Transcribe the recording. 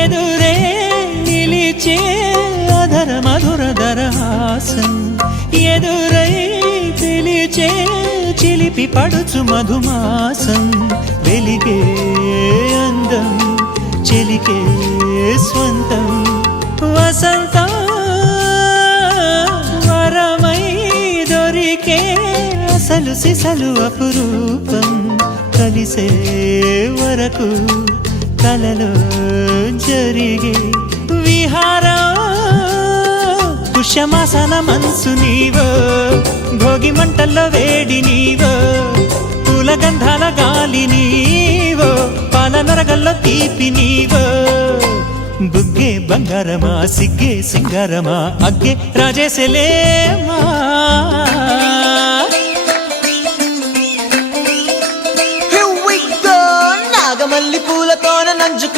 ఎదురే నిలిచే అధర మధుర దరహాసం ఎదురై పిలిచే చిలిపి పడుచు మధుమాసం వెలిగే అందం చెలికే స్వంతం వసంతం వరమై దొరికే అసలు సిసలు అపురూపం కలిసే వరకు కలలో జరిగే విహారం పుష్యమాసన మనసు నీవో భోగి మంటల్లో వేడి నీవో పూల గంధాల గాలి నీవో పాల నరగల్లో తీపి నీవో బుగ్గే బంగారమా సిగ్గే సింగారమా అగ్గే రాజేసలేమా నాగమల్లి పూలతోన నంజుకు